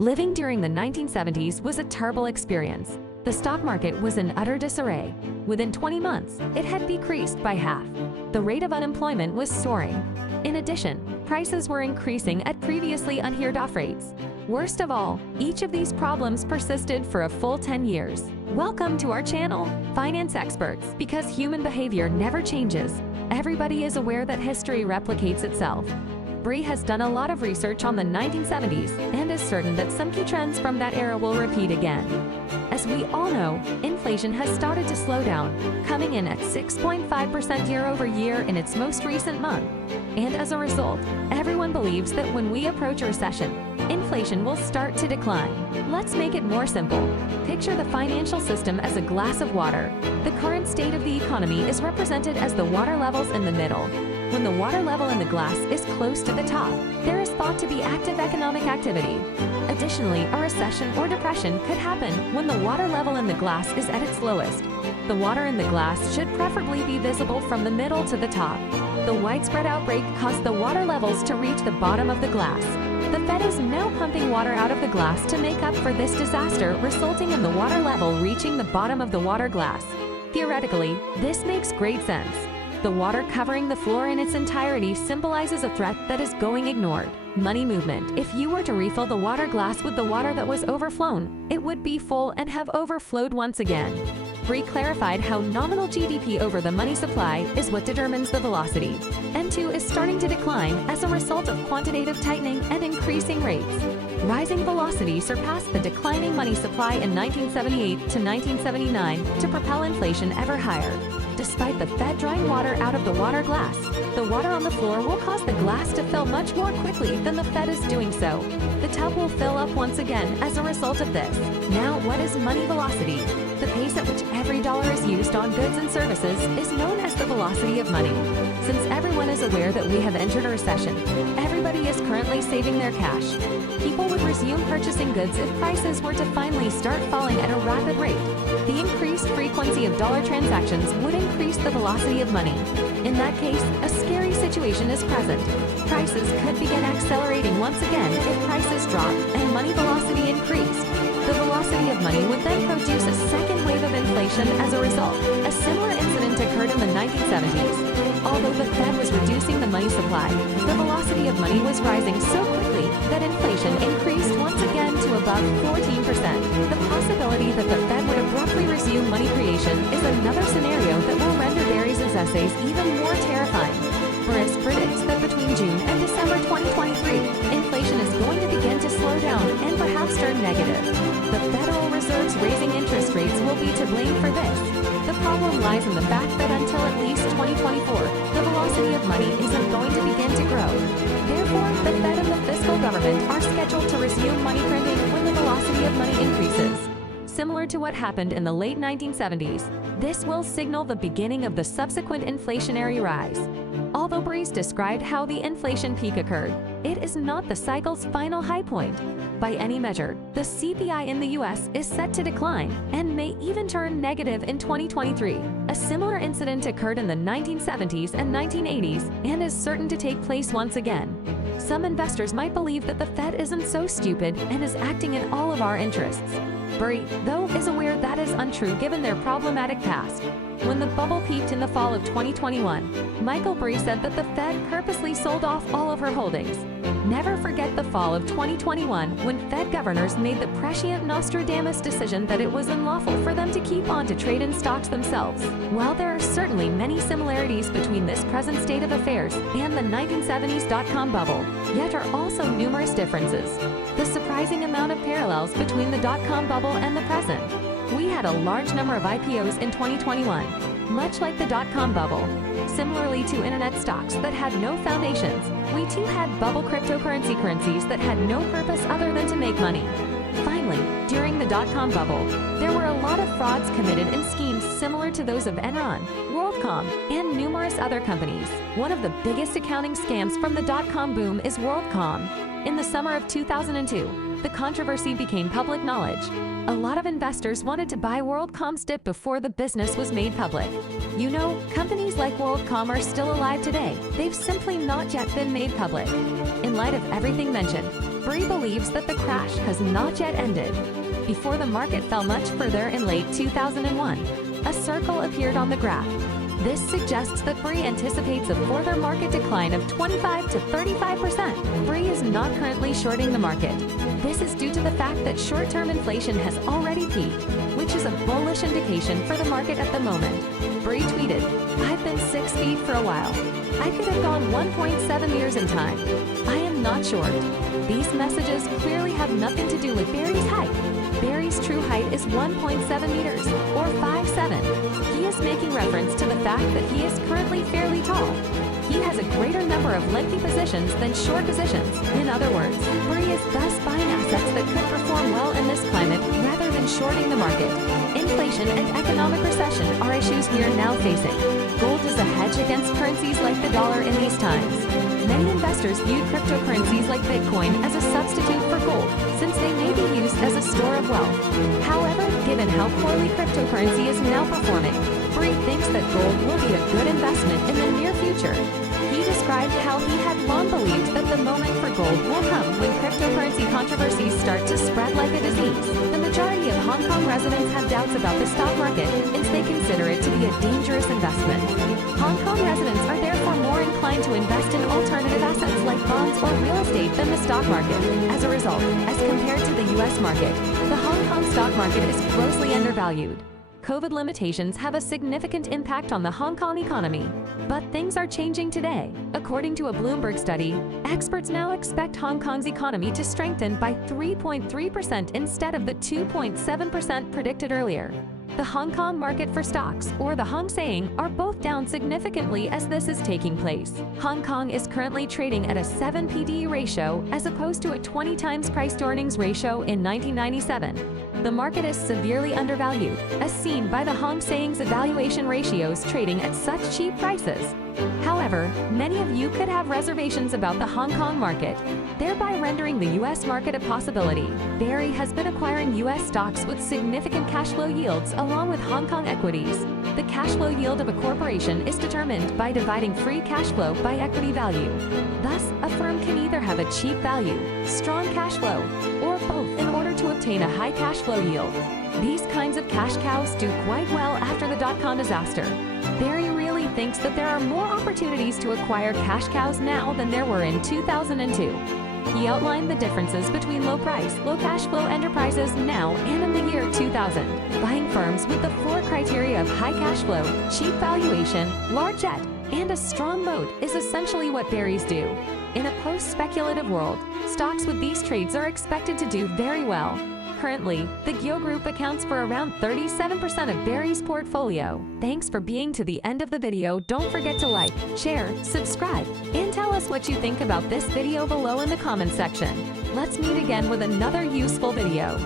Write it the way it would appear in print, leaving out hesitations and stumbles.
Living during the 1970s was a terrible experience. The stock market was in utter disarray. Within 20 months, it had decreased by half. The rate of unemployment was soaring. In addition, prices were increasing at previously unheard-of rates. Worst of all, each of these problems persisted for a full 10 years. Welcome to our channel, Finance Experts. Because human behavior never changes, everybody is aware that history replicates itself. Burry has done a lot of research on the 1970s and is certain that some key trends from that era will repeat again. As we all know, inflation has started to slow down, coming in at 6.5% year-over-year in its most recent month. And as a result, everyone believes that when we approach a recession, inflation will start to decline. Let's make it more simple. Picture the financial system as a glass of water. The current state of the economy is represented as the water levels in the middle. When the water level in the glass is close to the top, there is thought to be active economic activity. Additionally, a recession or depression could happen when the water level in the glass is at its lowest. The water in the glass should preferably be visible from the middle to the top. The widespread outbreak caused the water levels to reach the bottom of the glass. The Fed is now pumping water out of the glass to make up for this disaster, resulting in the water level reaching the bottom of the water glass. Theoretically, this makes great sense. The water covering the floor in its entirety symbolizes a threat that is going ignored. Money movement. If you were to refill the water glass with the water that was overflown, it would be full and have overflowed once again. Burry clarified how nominal GDP over the money supply is what determines the velocity. N2 is starting to decline as a result of quantitative tightening and increasing rates. Rising velocity surpassed the declining money supply in 1978 to 1979 to propel inflation ever higher. Despite the Fed drawing water out of the water glass, the water on the floor will cause the glass to fill much more quickly than the Fed is doing so. The tub will fill up once again as a result of this. Now, what is money velocity? The pace at which every dollar is used on goods and services is known as the velocity of money. Since everyone is aware that we have entered a recession, everybody is currently saving their cash. People would resume purchasing goods if prices were to finally start falling at a rapid rate. The increased frequency of dollar transactions would increase the velocity of money. In that case, a scary situation is present. Prices could begin accelerating once again if prices drop and money velocity increased. The velocity of money would then produce a second wave of inflation as a result. A similar incident occurred in the 1970s. Although the Fed was reducing the money supply, the velocity of money was rising so quickly that inflation increased once again to above 14%. The possibility that the Fed would abruptly resume money creation is another scenario that will render Burry's essays even more terrifying. Burry predicts that between June and December 2023, inflation is going to begin to slow down and perhaps turn negative. The Federal Reserve's raising interest rates will be to blame for this. The problem lies in the fact that until at least 2024, the velocity of money isn't going to begin to grow. Therefore, the Fed and the fiscal government are scheduled to resume money printing when the velocity of money increases. Similar to what happened in the late 1970s, this will signal the beginning of the subsequent inflationary rise. Although Burry's described how the inflation peak occurred, it is not the cycle's final high point. By any measure, the CPI in the US is set to decline and may even turn negative in 2023. A similar incident occurred in the 1970s and 1980s and is certain to take place once again. Some investors might believe that the Fed isn't so stupid and is acting in all of our interests. Burry, though, is aware that is untrue given their problematic past. When the bubble peaked in the fall of 2021, Michael Burry said that the Fed purposely sold off all of her holdings. Never forget the fall of 2021 when Fed governors made the prescient Nostradamus decision that it was unlawful for them to keep on to trade in stocks themselves. While there are certainly many similarities between this present state of affairs and the 1970s dot-com bubble, yet are also numerous differences. The surprising amount of parallels between the dot-com bubble and the present. We had a large number of IPOs in 2021, much like the dot-com bubble. Similarly to internet stocks that had no foundations, we too had bubble cryptocurrency currencies that had no purpose other than to make money. Finally, during the dot-com bubble, there were a lot of frauds committed in schemes similar to those of Enron, WorldCom, and numerous other companies. One of the biggest accounting scams from the dot-com boom is WorldCom. In the summer of 2002, the controversy became public knowledge. A lot of investors wanted to buy WorldCom's dip before the business was made public. You know, companies like WorldCom are still alive today. They've simply not yet been made public. In light of everything mentioned, Burry believes that the crash has not yet ended. Before the market fell much further in late 2001, a circle appeared on the graph. This suggests that Burry anticipates a further market decline of 25 to 35%. Burry is not currently shorting the market. This is due to the fact that short-term inflation has already peaked, which is a bullish indication for the market at the moment. Burry tweeted, "I've been 6 feet for a while. I could have gone 1.7 years in time. I am not short." These messages clearly have nothing to do with Burry's height. Burry's true height is 1.7 meters, or 5'7". He is making reference to the fact that he is currently fairly tall. He has a greater number of lengthy positions than short positions. In other words, Burry is thus buying assets that could perform well in this climate rather than shorting the market. Inflation and economic recession are issues we are now facing. Gold is a hedge against currencies like the dollar in these times. Many investors view cryptocurrencies like Bitcoin as a substitute for gold, since they may be used as a store of wealth. However, given how poorly cryptocurrency is now performing, Burry thinks that gold will be a good investment in the near future. He described how he had long believed that the moment for gold will come when cryptocurrency controversies start to spread like a disease. The majority of Hong Kong residents have doubts about the stock market, since they consider it to be a dangerous investment. Hong Kong residents are therefore more inclined to invest in alternative assets like bonds or real estate than the stock market. As a result, as compared to the U.S. market, the Hong Kong stock market is grossly undervalued. COVID limitations have a significant impact on the Hong Kong economy. But things are changing today. According to a Bloomberg study, experts now expect Hong Kong's economy to strengthen by 3.3% instead of the 2.7% predicted earlier. The Hong Kong market for stocks, or the Hang Seng, are both down significantly as this is taking place. Hong Kong is currently trading at a 7 PE ratio as opposed to a 20 times price-to-earnings ratio in 1997. The market is severely undervalued, as seen by the Hang Seng's evaluation ratios trading at such cheap prices. However, many of you could have reservations about the Hong Kong market, thereby rendering the U.S. market a possibility. Burry has been acquiring U.S. stocks with significant cash flow yields along with Hong Kong equities. The cash flow yield of a corporation is determined by dividing free cash flow by equity value. Thus, a firm can either have a cheap value, strong cash flow, or both in order to obtain a high cash flow yield. These kinds of cash cows do quite well after the dot-com disaster. Burry really thinks that there are more opportunities to acquire cash cows now than there were in 2002. He outlined the differences between low-price, low-cash flow enterprises now and in the year 2000. Buying firms with the 4 criteria of high cash flow, cheap valuation, large debt, and a strong moat is essentially what Burrys do. In a post-speculative world, stocks with these traits are expected to do very well. Currently, the Gyo Group accounts for around 37% of Burry's portfolio. Thanks for being to the end of the video. Don't forget to like, share, subscribe, and tell us what you think about this video below in the comment section. Let's meet again with another useful video.